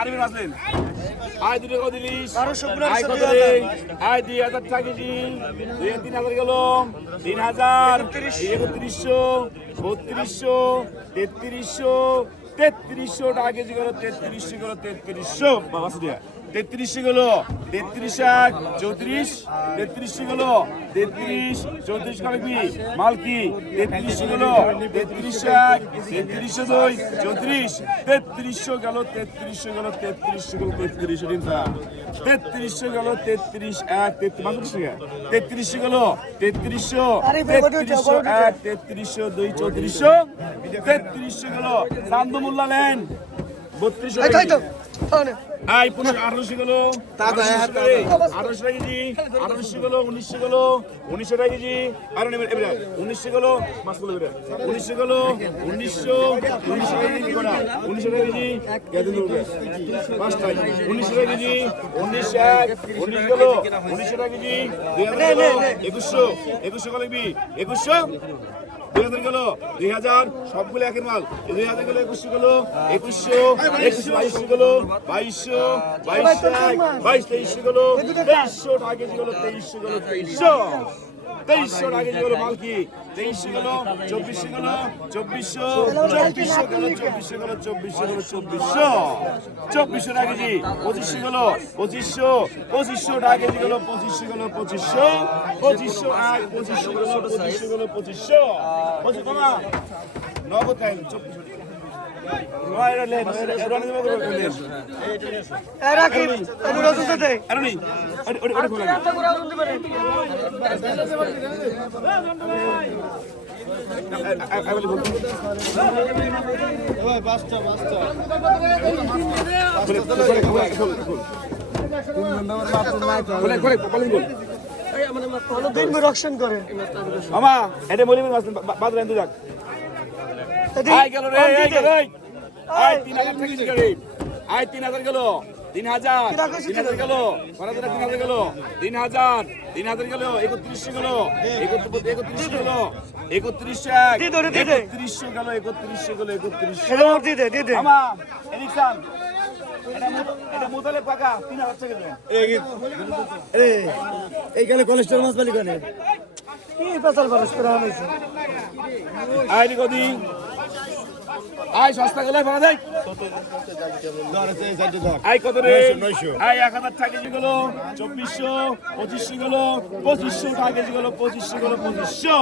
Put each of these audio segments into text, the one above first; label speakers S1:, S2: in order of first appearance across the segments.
S1: আরবি আসলেন আয় দুটো কত ইলিশ আয় কত আয় দুই হাজার টাকা কেজি। দুই তিন হাজার গেল। তিন হাজার একত্রিশশো। বত্রিশশো তেত্রিশশো তেত্রিশশো টাকা কেজি করো তেত্রিশশো করো তেত্রিশশো। বাবা দিয়া তেত্রিশশো গেল তেত্রিশ এক চৌত্রিশ তেত্রিশশো গেল তেত্রিশ চৌত্রিশ কবে মালকি তেত্রিশশো গেল তেত্রিশ এক তেত্রিশশো দুই চৌত্রিশ তেত্রিশশো গেল তেত্রিশশো গেল তেত্রিশশো গেল তেত্রিশশো দিন তেত্রিশশো গেল তেত্রিশ এক তেত্রিশ তেত্রিশশো গেল তেত্রিশশো তেত্রিশশো এক তেত্রিশশো দুই চৌত্রিশশো তেত্রিশশো গেল চান্দমুল্লা লেন বত্রিশশো আই পুনঃ আঠারোশো গেল। আঠারোশো কেজি আঠারোশো গেল উনিশশো গেল উনিশশো কেজি। আর এবারে উনিশশো গেল মাছগুলো এবারে উনিশশো গেল উনিশশো উনিশশো টাকা কেজি কটা? উনিশশো কেজি পাঁচটাই উনিশশো কেজি উনিশ এক উনিশ গেল উনিশশো কেজি দুই হাজার একুশশো। একুশশো কত একুশশো? দুই হাজার গেল, দুই হাজার, সবগুলো একের মাল। দুই হাজার গেলো, একুশশো গেলো, একুশশো একুশশো, বাইশশো গেল, বাইশশো বাইশশো বাইশ, তেইশশো গেল, তেইশশো টাকা কেজি গেল, তেইশশো গেল, তেইশশো। তেইশশো কেজি গেল মাল কি তেইশশো গেল, চব্বিশশো গেল, চব্বিশশো চব্বিশশো গেল চব্বিশশো গেল চব্বিশশো গেল, চব্বিশশো। চব্বিশশো টাকা কেজি পঁচিশশো গেল, পঁচিশশো পঁচিশশো টাকা কেজি গেল, পঁচিশশো গেল, পঁচিশশো। পঁচিশশো এক পঁচিশশো গেল পঁচিশশো গেল, পঁচিশশো। পঁচিশ নগদ চব্বিশশো লেন এটা নিয়ে দেবো লেন
S2: রাখি রোজু দে
S1: আরে নি ওটা ওটা খোলা
S2: দিন রক্ষণ করে।
S1: মামা এটা মলিবেন বাদ রেন্দু যাক আই গেল রে আই গেল তিন হাজার থেকে গেল আই তিন হাজার গেল। তিন হাজার। তিন হাজার গেল। হাজার তিন হাজার গেল। তিন হাজার। তিন হাজার গেল। একত্রিশশো গেল। একত্রিশশো গেল। একত্রিশশো এক। একত্রিশশো গেল একত্রিশশো গেল একত্রিশশো। দেবেন
S2: এইখানে কোলেস্ট্রল মাছ পালি কোনে কি পেছাল বারস করে আনাইছে
S1: আই রে কদি আই সস্তা গেলে ভাড়া দেয়। আই কত রে? আই এক হাজার টাকা কেজি গেল চব্বিশশো পঁচিশশো গেল পঁচিশশো টাকা কেজি গেল পঁচিশশো গেল পঁচিশশো।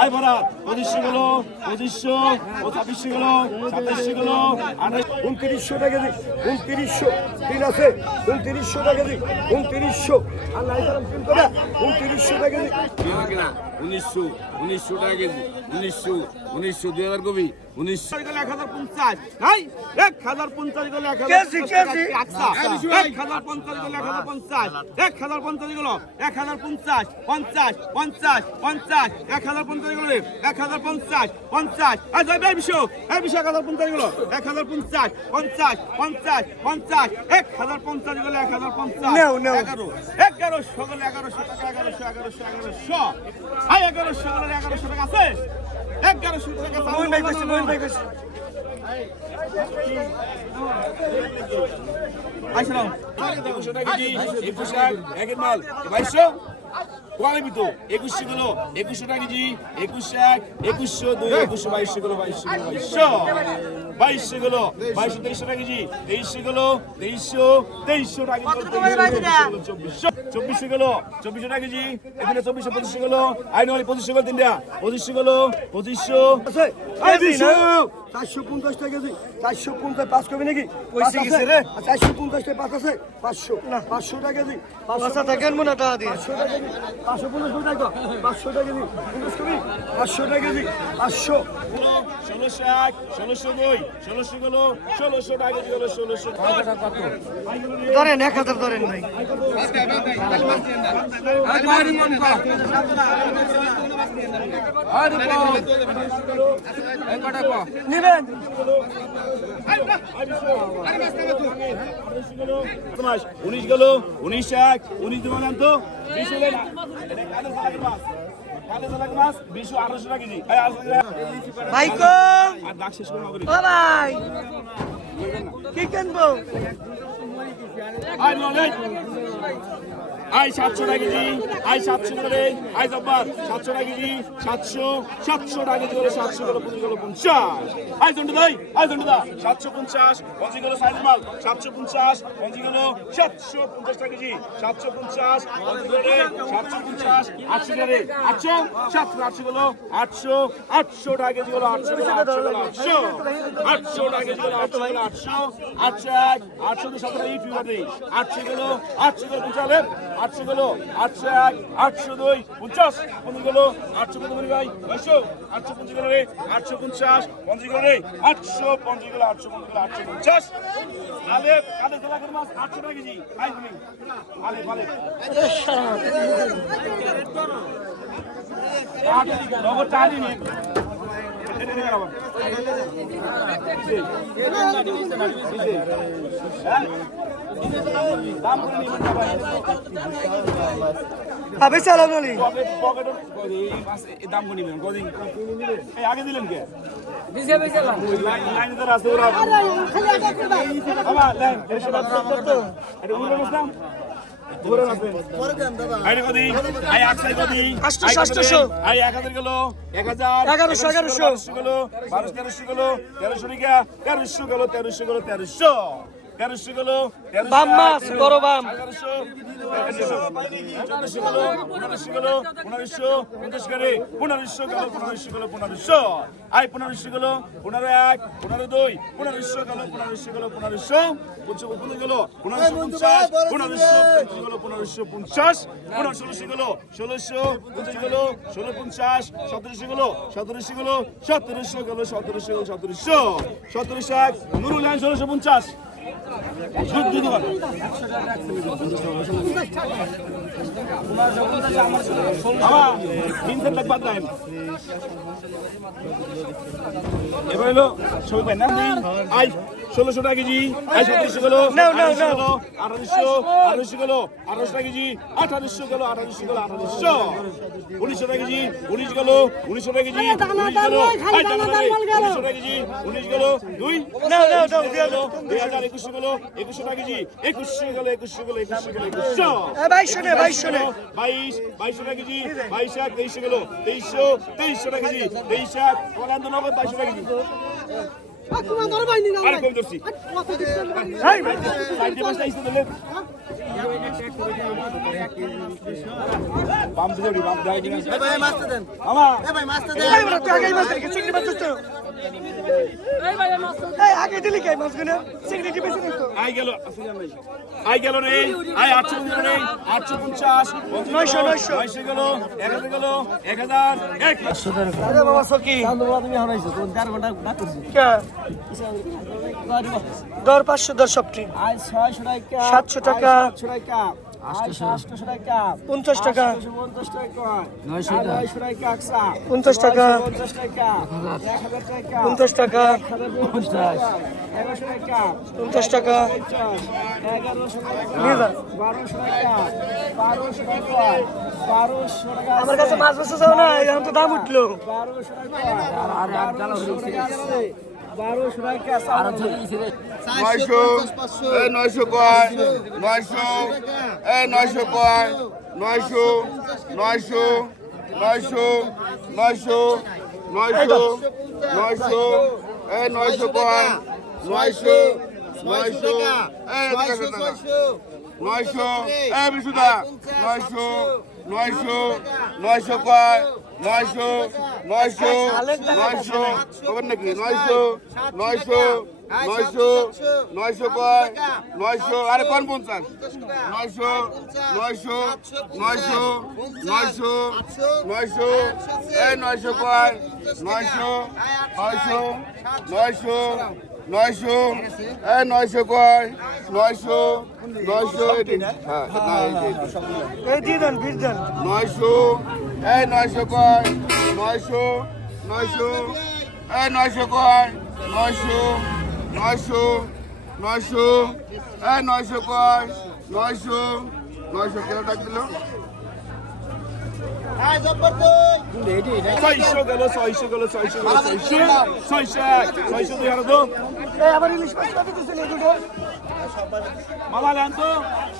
S1: আই ভাড়া পঁচিশশো গেল পঁচিশশো ছাব্বিশশো গেল সাতাইশশো গেল
S3: উনত্রিশশো টাকা দিই উনত্রিশশো তিন আছে উনত্রিশশো টাকা দিই উনত্রিশশো। আর নাই তিন করে উনত্রিশশো টাকা দিই
S1: উনিশশো উনিশশো টাকা কেজি উনিশশো উনিশশো দুই হাজার কবি উনিশশো গেলে এক হাজার পঞ্চাশ নাই এক হাজার পঞ্চাশ গেলে এক হাজার পঞ্চাশ গেলে এক হাজার পঞ্চাশ এক হাজার পঞ্চাশ গেল এক হাজার পঞ্চাশ পঞ্চাশ পঞ্চাশ পঞ্চাশ এক হাজার পঞ্চাশ গেল এক হাজার পঞ্চাশ পঞ্চাশ যাই ভাই বিশো এই বিশো এক হাজার পঞ্চাশ গেল এক হাজার পঞ্চাশ পঞ্চাশ পঞ্চাশ পঞ্চাশ এক হাজার পঞ্চাশ গেলে এক হাজার পঞ্চাশ
S2: নেও, নেও।
S1: এগারো এগারোশো গেলে এগারোশো টাকা এগারোশো এগারোশো এগারোশো আই এগারোশো এগারোশো টাকা আছে? এগারোশো টাকা
S2: মোহন ভাই কইছে মোহন ভাই কইছে
S1: একুশশো টাকা কেজি একুশ এক একের মাল। বাইশশো? কোয়ালিটি তো একুশশো গেল একুশশো টাকা কেজি একুশ এক একুশশো দুই একুশশো বাইশশো গেল বাইশশো। বাইশশো। বাইশশো গেল বাইশশো তেইশশো টাকা কেজি। তেইশশো গেল তেইশশো তেইশশো টাকা চব্বিশশো চব্বিশশো গেল চব্বিশশো টাকা কেজি। এখানে চব্বিশশো পঁচিশশো গেল আইন পঁচিশশো গেল তিনটা। পঁচিশশো গেল পঁচিশশো
S2: বিশো।
S3: চারশো পঞ্চাশ টাকা দিই চারশো পঞ্চাশ পাঁচ কবি নাকি? আর চারশো পঞ্চাশ টাকা পাঁচ আছে? পাঁচশো। পাঁচশো টাকা দিই পাঁচশো
S2: থাকেন মনে টাকা দিয়ে?
S3: পাঁচশো টাকা দিই পাঁচশো পঞ্চাশ টাকা পাঁচশো টাকা পঞ্চাশ কবি? পাঁচশো টাকা দিই পাঁচশো।
S1: ষোলোশো এক ষোলোশো দুই ষোলোশো গেল ষোলোশো টাকা কেজি গেল ষোলোশো
S2: ধরেন এক হাজার ধরেন ভাই। নিবেন
S1: মাস উনিশ গেল উনিশ এক উনিশ দেবেন তো বিশ মাছ
S2: কি কিনবো?
S1: আই সাতশো টাকা কেজি আই সাতশো করে আই জব্বার, সাতশো টাকা কেজি, সাতশো সাতশো টাকা কেজি করে সাতশো করে পঁচিশ গেলো পঞ্চাশ। আই জন্টু দাই আই জন্টু দা, সাতশো পঞ্চাশ, পঁচিশ গেলো সাইজ মাল, সাতশো পঞ্চাশ, পঁচিশ গেলো সাতশো পঞ্চাশ টাকা কেজি, সাতশো পঞ্চাশ, পঁচিশ করে সাতশো পঞ্চাশ, আটশো করে, আটশো সাতশো আটশো গেলো আটশো আটশো টাকা কেজি গেলো আটশো আটশো আটশো টাকা কেজি গেলো আটশো গেলো আটশো আটশো এক, আটশো সতেরো আটশো গেলো আটশো গেলো পঞ্চালে আটশো গেলো আটশো এক, আটশো দুই, পঞ্চাশ। পঞ্চাশ গেলো আটশো কত বলি ভাই নয়শো আটশো পঞ্চাশ গেলো রে, আটশো পঞ্চাশ। পঞ্চাশ গেলো রে, আটশো পঞ্চাশ গেলো, আটশো পঞ্চাশ গেলো, আটশো পঞ্চাশ। আলে কালে খেলা করে মাছ আটশো টাকা কেজি। আই তুমি। আলে আলে। নগদ টাকা নিন এটা নিয়ে আবার দাম করে নিবেন না ভাই
S2: আবে চালাও নলি
S1: পকেট পকেট এই মাছ এই দাম করে নিবেন এই আগে দিলেন কে লাইন লাইন ধরে আছে ওরা বাবা লাইন এটা উড়ে বসলাম উড়ে বসবেন আইডি কদি আই আকসাই কদি
S2: আটশোশো, আটশোশো।
S1: আই এক হাজার গেল তেরোশো গেল তেরোশো গেল তেরোশো। তেরোশো তেরোশো গেল তেরোশো
S2: বাম মাছ, বড় বাম।
S1: এগারোশো চোদ্দশো গেল পনেরোশো গেল পনেরোশো পঞ্চাশ করে পনেরোশো গেল পনেরোশো গেল পনেরোশো। আই পনেরোশো গেল পনেরো এক পনেরো দুই পনেরোশো গেল পনেরোশো গেল পনেরোশো। পনেরো গেল পনেরোশো পঞ্চাশ পনেরোশো পঞ্চাশ গেল পনেরোশো পঞ্চাশ। পনেরো ষোলোশো গেল ষোলোশো পঞ্চাশ গেল ষোলো পঞ্চাশ সতেরোশো গেল সতেরোশো গেল সতেরোশো গেল সতেরোশো গেল সতেরোশো। সতেরোশো এক নুরুল ষোলোশো পঞ্চাশ। এবার হলো ছবি পাই না আই ষোলোশো টাকা কেজি আই সতেরোশো গেলো আঠারোশো গেলো আঠারোশো টাকা কেজি আঠারোশো গেলো আঠারোশো গেলো আঠারোশো উনিশশো টাকা কেজি উনিশ গেলো উনিশশো টাকা কেজি উনিশ গেলো উনিশশো টাকা কেজি উনিশ গেলো দুই দুই হাজার একুশশো গেলো একুশশো টাকা কেজি। একুশশো গেলো একুশশো গেলো একুশশো গেলো একুশশো।
S2: বাইশশো নে বাইশশো নে
S1: বাইশ বাইশশো টাকা কেজি বাইশ এক তেইশশো গেল তেইশশো তেইশশো টাকা কেজি তেইশ এক কলান্ত নগদ বাইশশো টাকা কেজি। আর কম ধরছি? বাম বাম দেয় কিনা আমার।
S2: মাছ দিলি চিংড়ি মাছ দিছ এই আগে দিলি কে? মাছগুলো বেশি দিত
S1: আই গেল আই গেল রে রে গেল এক হাজার গেল এক হাজার এক।
S2: আরে বাবা সকি
S4: তুমি হারাইছো তোর চার ঘণ্টা ডাক করছি
S2: কে? দর পাঁচশো দর সবটি
S4: আজ ছয়শো টাকা।
S2: সাতশো টাকা।
S4: সাতশো টাকা আটশো আটশো টাকা।
S2: পঞ্চাশ টাকা।
S4: পঞ্চাশ টাকা
S2: পঞ্চাশ টাকা।
S4: পঞ্চাশ টাকা
S2: আমার কাছে মাছ বেচতে চাও না এখন তো দাম উঠল
S4: বারোশো টাকা
S5: নয়শো এ নয়শো কয় নয়শো এ নয়শো কয় নয়শো নয়শো নয়শো নয়শো নয়শো নয়শো এ নয়শো কয় নয়শো নয়শো এ নয়শো এ বিশুদা নয়শো নয়শো নয়শো কয় নয়শো নয়শো নয়শো খবর নাকি? নয়শো নয়শো নয়শো নয়শো কয় নয়শো আরে কোন পঞ্চাশ নয়শো নয়শো নয়শো নয়শো নয়শো এ নয়শো কয় নয়শো নয়শো নয়শো নয়শো এ নয়শো কয় নয়শো নয়শো হ্যাঁ
S2: এই
S5: নয়শো এই নয়শো কয় নয়শো নয়শো এই নয়শো কয়? নয়শো নয়শো নয়শো এই নয়শো কয়? নয়শো নয়শো কেউ ডাক দিল
S1: ছয়শো গেল ছয়শো গেল ছয়শো গেল ছয়শো। ছয়শো ছয়শো দুই হাজার তো
S2: আবার ইলিশ মাছ কত দিছিল এই
S1: লেন তো এদিক স্যার,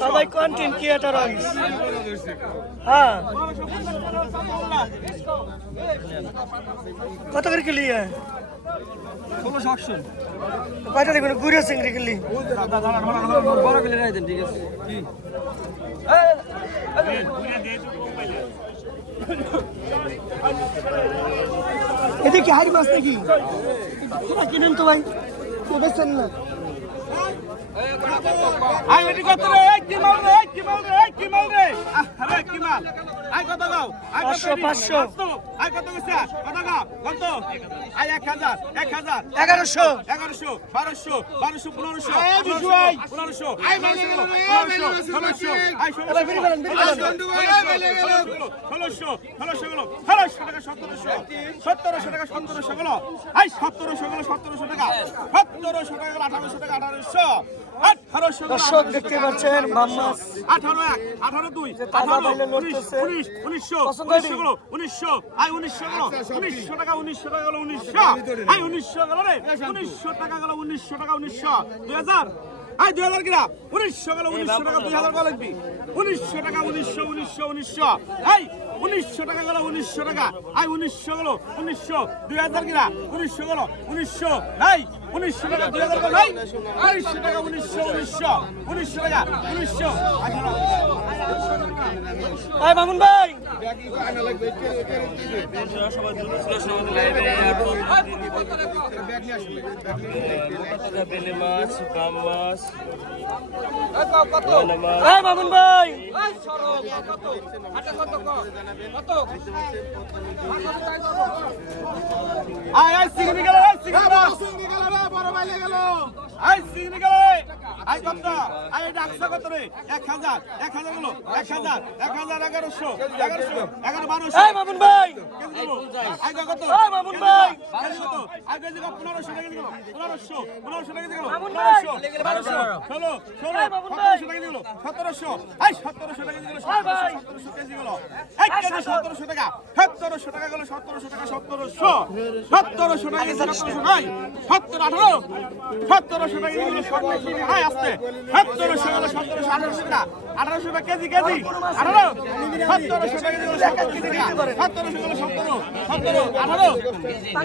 S2: সবাই কন্টেন্ট ক্রিয়েটর হ্যাঁ। কত করে কিলি
S4: ষোলোশো আটশো
S2: কয়টা দেখুন গুড়িয়া চিংড়ি কিলি
S4: বড় গেলে রাই দেন ঠিক আছে কি
S2: এদিকে হাড়ি মাছ নাকি তোরা কিনেন তো ভাই তো বেচছেন না।
S1: আই এটি কত রে কি রে এই কি মাল রে মাল রে। আরে মাল আই কত গাও? আই কত? আই কত গেছে? কত গাও? কত? আই আই টাকা সতেরোশো সতেরোশো টাকা সতেরোশো গেলো। আই সতেরোশো গেলো সতেরোশো টাকা সতেরোশো টাকা গেলো আঠারোশো টাকা আঠারোশো। আঠারোশো গেলো
S2: দর্শক দেখতে পাচ্ছেন বাম মাছ
S1: আঠারো এক আঠারো দুই আঠারো উনিশ উনিশশো উনিশশো? উনিশশো আই উনিশশো গেলো উনিশশো টাকা উনিশশো টাকা গেলো উনিশশো। আই উনিশশো গেলো রে উনিশশো টাকা গেলো উনিশশো টাকা উনিশশো। দুই হাজার। আই দুই হাজার কিনা উনিশশো গেলো উনিশশো টাকা দুই হাজার লাগবি? উনিশশো টাকা উনিশশো উনিশশো। উনিশশো আই উনিশশো টাকা গেলো উনিশশো টাকা। আই উনিশশো গেলো উনিশশো। দুই হাজার কিনা? উনিশশো গেলো উনিশশো। আই উনিশশো টাকা দুই হাজার গেলো নাই উনিশশো টাকা উনিশশো উনিশশো। উনিশশো টাকা উনিশশো।
S2: ভাই মামুন ভাই।
S4: মাছ
S2: ভাই মামুন ভাই।
S1: আয় আয় সিগনি গেল সিগনি গেল। বড় বাইলে গেল। আয় সিগনি গেল আয় কত আয় ডাকছে কত রে? 1000 1000 গেল 1000 1000 1100 1100 11 1200
S2: ভাই মামুন ভাই!
S1: আয় কত?
S2: ভাই মামুন ভাই!
S1: আয় কত? আয় কেজি 1500 টাকা দিল 1500 1500 টাকা দিল
S2: মামুন ভাই।
S1: 1200 ষোলো ষোলো
S2: ভাই মামুন ভাই।
S1: 1700 টাকা দিল 1700 আয় 1700 টাকা দিল
S2: ভাই ভাই।
S1: 1700 কেজি গেল এক কেজি 1700 টাকা। 1700 টাকা গেল 1700 টাকা 1700 1700 টাকা গেছে 1700 নাই 17 18 1700 টাকা গেল 1700 টাকা হাই 1700 গেল 1700 1800 টাকা। 1800 টাকা কেজি কেজি। 18 1700 টাকা 1700 টাকা। 1700 গেল 17 17 18